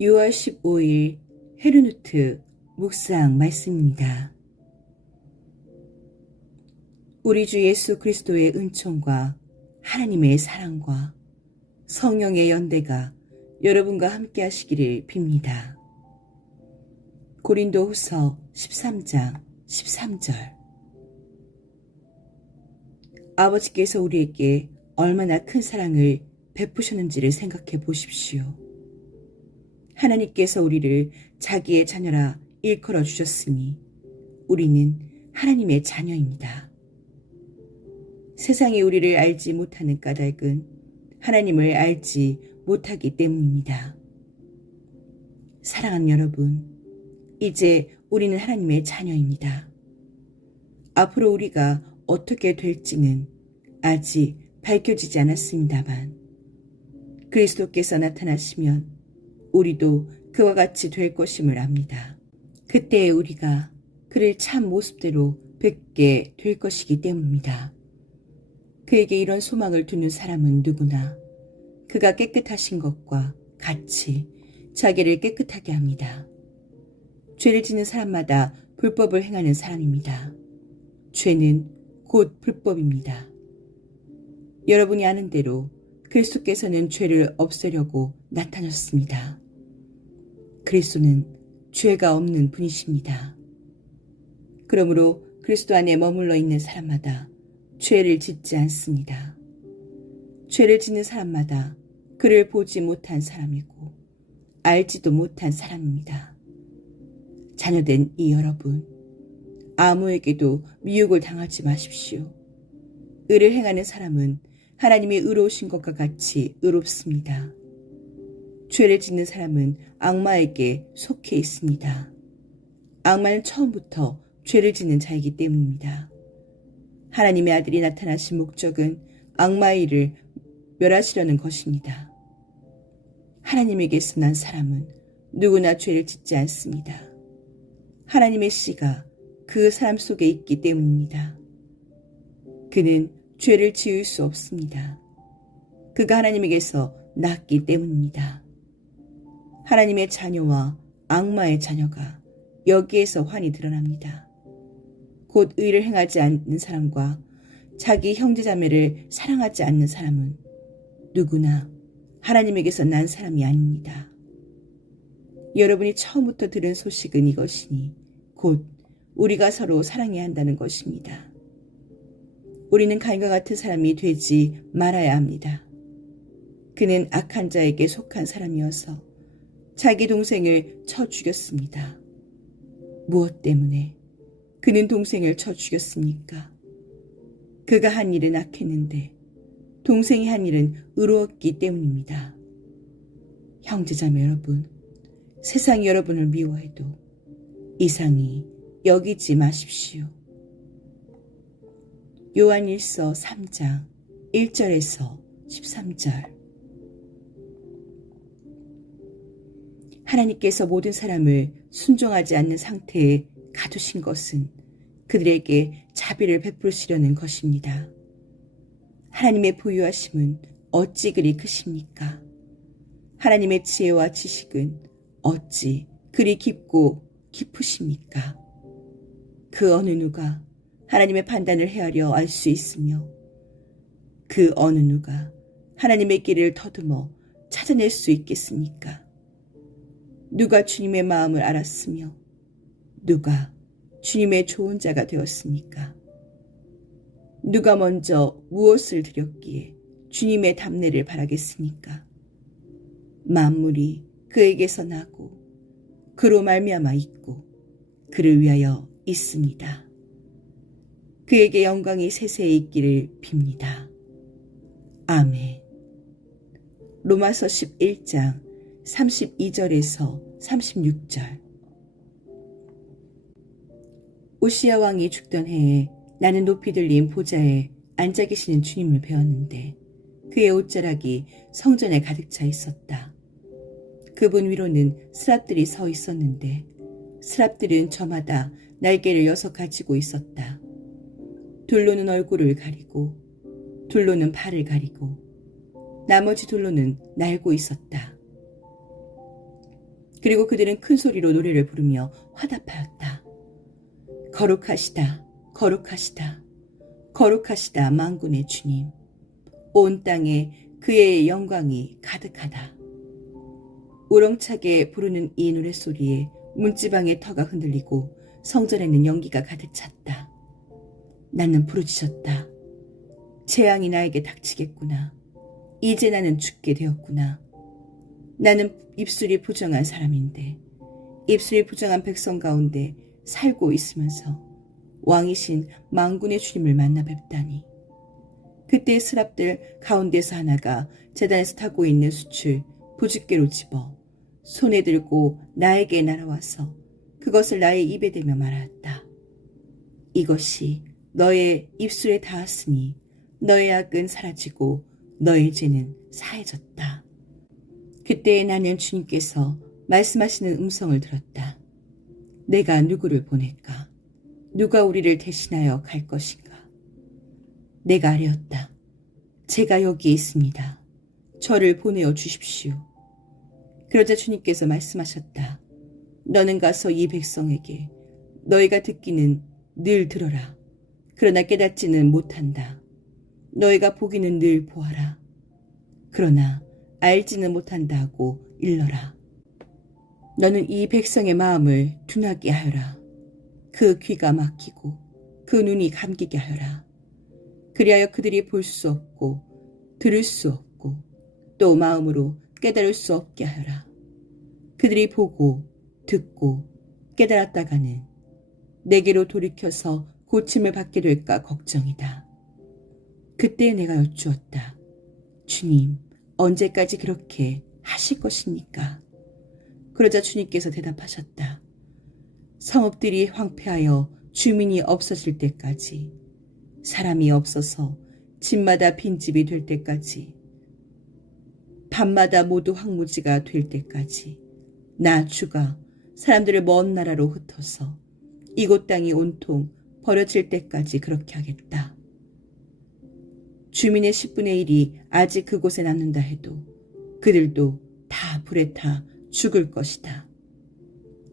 6월 15일 헤르누트 묵상 말씀입니다. 우리 주 예수 그리스도의 은총과 하나님의 사랑과 성령의 연대가 여러분과 함께 하시기를 빕니다. 고린도후서 13장 13절. 아버지께서 우리에게 얼마나 큰 사랑을 베푸셨는지를 생각해 보십시오. 하나님께서 우리를 자기의 자녀라 일컬어 주셨으니 우리는 하나님의 자녀입니다. 세상이 우리를 알지 못하는 까닭은 하나님을 알지 못하기 때문입니다. 사랑하는 여러분, 이제 우리는 하나님의 자녀입니다. 앞으로 우리가 어떻게 될지는 아직 밝혀지지 않았습니다만 그리스도께서 나타나시면 우리도 그와 같이 될 것임을 압니다. 그때 우리가 그를 참 모습대로 뵙게 될 것이기 때문입니다. 그에게 이런 소망을 두는 사람은 누구나 그가 깨끗하신 것과 같이 자기를 깨끗하게 합니다. 죄를 짓는 사람마다 불법을 행하는 사람입니다. 죄는 곧 불법입니다. 여러분이 아는 대로 그리스도께서는 죄를 없애려고 나타났습니다. 그리스도는 죄가 없는 분이십니다. 그러므로 그리스도 안에 머물러 있는 사람마다 죄를 짓지 않습니다. 죄를 짓는 사람마다 그를 보지 못한 사람이고 알지도 못한 사람입니다. 자녀된 이 여러분, 아무에게도 미혹을 당하지 마십시오. 의를 행하는 사람은 하나님이 의로우신 것과 같이 의롭습니다. 죄를 짓는 사람은 악마에게 속해 있습니다. 악마는 처음부터 죄를 짓는 자이기 때문입니다. 하나님의 아들이 나타나신 목적은 악마의 일을 멸하시려는 것입니다. 하나님에게서 난 사람은 누구나 죄를 짓지 않습니다. 하나님의 씨가 그 사람 속에 있기 때문입니다. 그는 죄를 지을 수 없습니다. 그가 하나님에게서 났기 때문입니다. 하나님의 자녀와 악마의 자녀가 여기에서 환히 드러납니다. 곧 의를 행하지 않는 사람과 자기 형제자매를 사랑하지 않는 사람은 누구나 하나님에게서 난 사람이 아닙니다. 여러분이 처음부터 들은 소식은 이것이니 곧 우리가 서로 사랑해야 한다는 것입니다. 우리는 가인과 같은 사람이 되지 말아야 합니다. 그는 악한 자에게 속한 사람이어서 자기 동생을 쳐 죽였습니다. 무엇 때문에 그는 동생을 쳐 죽였습니까? 그가 한 일은 악했는데 동생이 한 일은 의로웠기 때문입니다. 형제자매 여러분, 세상이 여러분을 미워해도 이상히 여기지 마십시오. 요한일서 3장 1절에서 13절. 하나님께서 모든 사람을 순종하지 않는 상태에 가두신 것은 그들에게 자비를 베푸시려는 것입니다. 하나님의 부유하심은 어찌 그리 크십니까? 하나님의 지혜와 지식은 어찌 그리 깊고 깊으십니까? 그 어느 누가 하나님의 판단을 헤아려 알 수 있으며 그 어느 누가 하나님의 길을 더듬어 찾아낼 수 있겠습니까? 누가 주님의 마음을 알았으며 누가 주님의 좋은 자가 되었습니까? 누가 먼저 무엇을 드렸기에 주님의 답례를 바라겠습니까? 만물이 그에게서 나고 그로 말미암아 있고 그를 위하여 있습니다. 그에게 영광이 세세에 있기를 빕니다. 아멘. 로마서 11장 32절에서 36절. 오시야 왕이 죽던 해에 나는 높이 들린 보좌에 앉아 계시는 주님을 배웠는데 그의 옷자락이 성전에 가득 차 있었다. 그분 위로는 스랍들이 서 있었는데 스랍들은 저마다 날개를 6 가지고 있었다. 둘로는 얼굴을 가리고 둘로는 발을 가리고 나머지 둘로는 날고 있었다. 그리고 그들은 큰 소리로 노래를 부르며 화답하였다. 거룩하시다, 거룩하시다, 거룩하시다 만군의 주님. 온 땅에 그의 영광이 가득하다. 우렁차게 부르는 이 노랫소리에 문지방의 터가 흔들리고 성전에는 연기가 가득 찼다. 나는 부르짖었다. 재앙이 나에게 닥치겠구나. 이제 나는 죽게 되었구나. 나는 입술이 부정한 사람인데 입술이 부정한 백성 가운데 살고 있으면서 왕이신 만군의 주님을 만나 뵙다니. 그때 스랍들 가운데서 하나가 제단에서 타고 있는 숯을 부싯개로 집어 손에 들고 나에게 날아와서 그것을 나의 입에 대며 말하였다. 이것이 너의 입술에 닿았으니 너의 악은 사라지고 너의 죄는 사해졌다. 그때 나는 주님께서 말씀하시는 음성을 들었다. 내가 누구를 보낼까? 누가 우리를 대신하여 갈 것인가? 내가 아뢰었다. 제가 여기 있습니다. 저를 보내어 주십시오. 그러자 주님께서 말씀하셨다. 너는 가서 이 백성에게 너희가 듣기는 늘 들어라. 그러나 깨닫지는 못한다. 너희가 보기는 늘 보아라. 그러나 알지는 못한다 하고 일러라. 너는 이 백성의 마음을 둔하게 하여라. 그 귀가 막히고 그 눈이 감기게 하여라. 그리하여 그들이 볼 수 없고 들을 수 없고 또 마음으로 깨달을 수 없게 하여라. 그들이 보고 듣고 깨달았다가는 내게로 돌이켜서 고침을 받게 될까 걱정이다. 그때 내가 여쭈었다. 주님, 언제까지 그렇게 하실 것입니까? 그러자 주님께서 대답하셨다. 성읍들이 황폐하여 주민이 없어질 때까지, 사람이 없어서 집마다 빈집이 될 때까지, 밤마다 모두 황무지가 될 때까지 나 주가 사람들을 먼 나라로 흩어서 이곳 땅이 온통 버려질 때까지 그렇게 하겠다. 주민의 10분의 1이 아직 그곳에 남는다 해도 그들도 다 불에 타 죽을 것이다.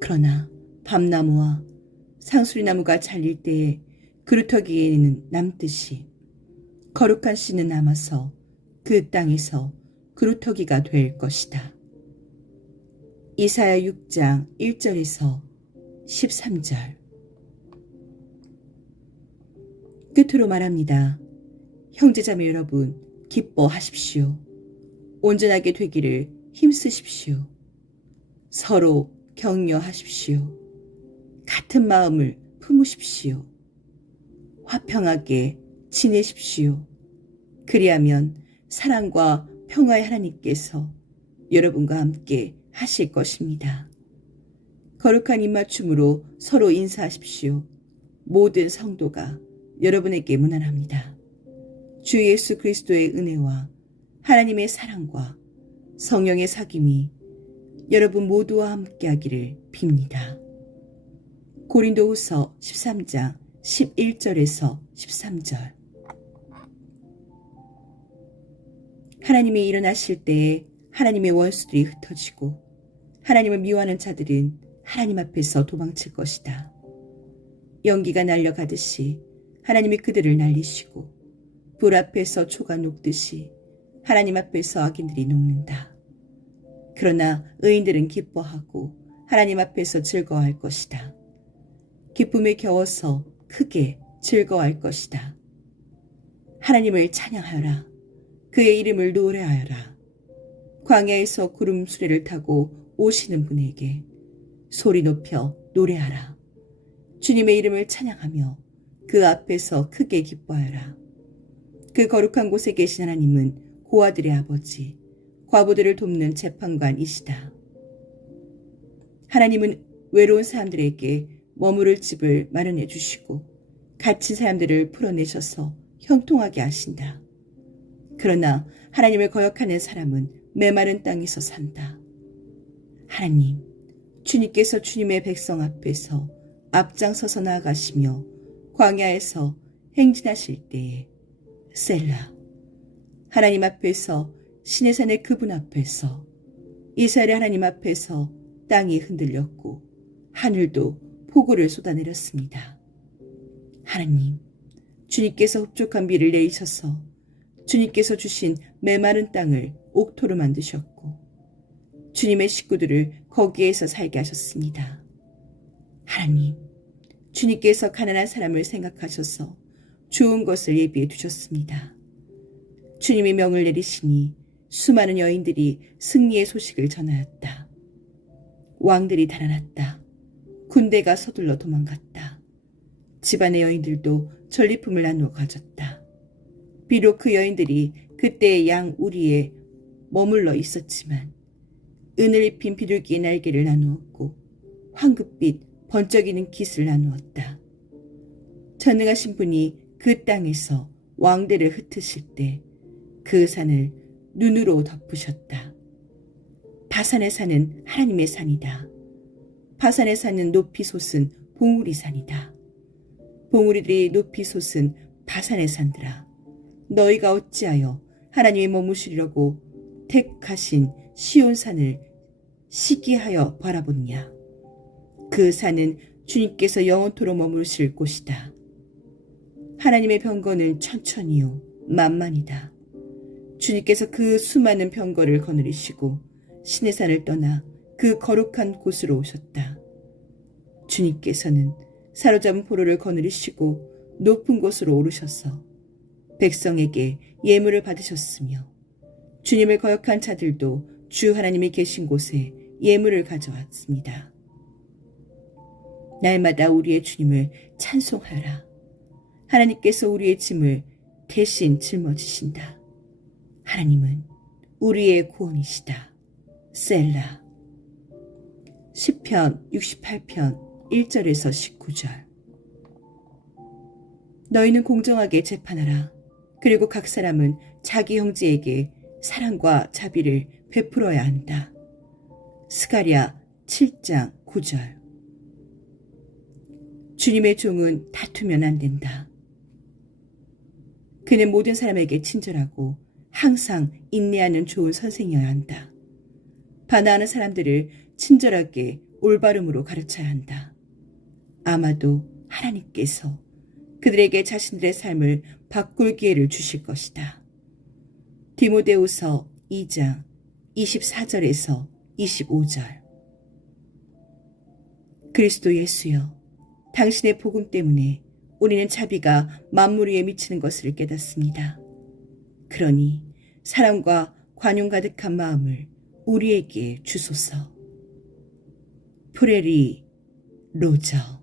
그러나 밤나무와 상수리나무가 잘릴 때에 그루터기에는 남듯이 거룩한 씨는 남아서 그 땅에서 그루터기가 될 것이다. 이사야 6장 1절에서 13절. 끝으로 말합니다. 형제자매 여러분, 기뻐하십시오. 온전하게 되기를 힘쓰십시오. 서로 격려하십시오. 같은 마음을 품으십시오. 화평하게 지내십시오. 그리하면 사랑과 평화의 하나님께서 여러분과 함께 하실 것입니다. 거룩한 입맞춤으로 서로 인사하십시오. 모든 성도가 여러분에게 문안합니다. 주 예수 그리스도의 은혜와 하나님의 사랑과 성령의 사귐이 여러분 모두와 함께하기를 빕니다. 고린도후서 13장 11절에서 13절. 하나님이 일어나실 때에 하나님의 원수들이 흩어지고 하나님을 미워하는 자들은 하나님 앞에서 도망칠 것이다. 연기가 날려가듯이 하나님이 그들을 날리시고 불 앞에서 초가 녹듯이 하나님 앞에서 악인들이 녹는다. 그러나 의인들은 기뻐하고 하나님 앞에서 즐거워할 것이다. 기쁨에 겨워서 크게 즐거워할 것이다. 하나님을 찬양하여라. 그의 이름을 노래하여라. 광야에서 구름 수레를 타고 오시는 분에게 소리 높여 노래하라. 주님의 이름을 찬양하며 그 앞에서 크게 기뻐하여라. 그 거룩한 곳에 계신 하나님은 고아들의 아버지, 과부들을 돕는 재판관이시다. 하나님은 외로운 사람들에게 머무를 집을 마련해 주시고 갇힌 사람들을 풀어내셔서 형통하게 하신다. 그러나 하나님을 거역하는 사람은 메마른 땅에서 산다. 하나님, 주님께서 주님의 백성 앞에서 앞장서서 나아가시며 광야에서 행진하실 때에 셀라, 하나님 앞에서 신의 산의 그분 앞에서 이스라엘의 하나님 앞에서 땅이 흔들렸고 하늘도 폭우를 쏟아내렸습니다. 하나님, 주님께서 흡족한 비를 내리셔서 주님께서 주신 메마른 땅을 옥토로 만드셨고 주님의 식구들을 거기에서 살게 하셨습니다. 하나님, 주님께서 가난한 사람을 생각하셔서 좋은 것을 예비해 두셨습니다. 주님이 명을 내리시니 수많은 여인들이 승리의 소식을 전하였다. 왕들이 달아났다. 군대가 서둘러 도망갔다. 집안의 여인들도 전리품을 나누어 가졌다. 비록 그 여인들이 그때의 양 우리에 머물러 있었지만 은을 입힌 비둘기의 날개를 나누었고 황급빛 번쩍이는 깃을 나누었다. 전능하신 분이 그 땅에서 왕대를 흩으실 때 그 산을 눈으로 덮으셨다. 바산의 산은 하나님의 산이다. 바산의 산은 높이 솟은 봉우리 산이다. 봉우리들이 높이 솟은 바산의 산들아, 너희가 어찌하여 하나님이 머무시려고 택하신 시온산을 시기하여 바라보느냐. 그 산은 주님께서 영원토록 머무실 곳이다. 하나님의 병거는 천천히요 만만이다. 주님께서 그 수많은 병거를 거느리시고 신의 산을 떠나 그 거룩한 곳으로 오셨다. 주님께서는 사로잡은 포로를 거느리시고 높은 곳으로 오르셔서 백성에게 예물을 받으셨으며 주님을 거역한 자들도 주 하나님이 계신 곳에 예물을 가져왔습니다. 날마다 우리의 주님을 찬송하라. 하나님께서 우리의 짐을 대신 짊어지신다. 하나님은 우리의 구원이시다. 셀라. 시편 68편 1절에서 19절. 너희는 공정하게 재판하라. 그리고 각 사람은 자기 형제에게 사랑과 자비를 베풀어야 한다. 스가랴 7장 9절. 주님의 종은 다투면 안 된다. 그는 모든 사람에게 친절하고 항상 인내하는 좋은 선생이어야 한다. 반항하는 사람들을 친절하게 올바름으로 가르쳐야 한다. 아마도 하나님께서 그들에게 자신들의 삶을 바꿀 기회를 주실 것이다. 디모데후서 2장 24절에서 25절. 그리스도 예수여, 당신의 복음 때문에 우리는 자비가 만물 위에 미치는 것을 깨닫습니다. 그러니 사랑과 관용 가득한 마음을 우리에게 주소서. 프레리 로저.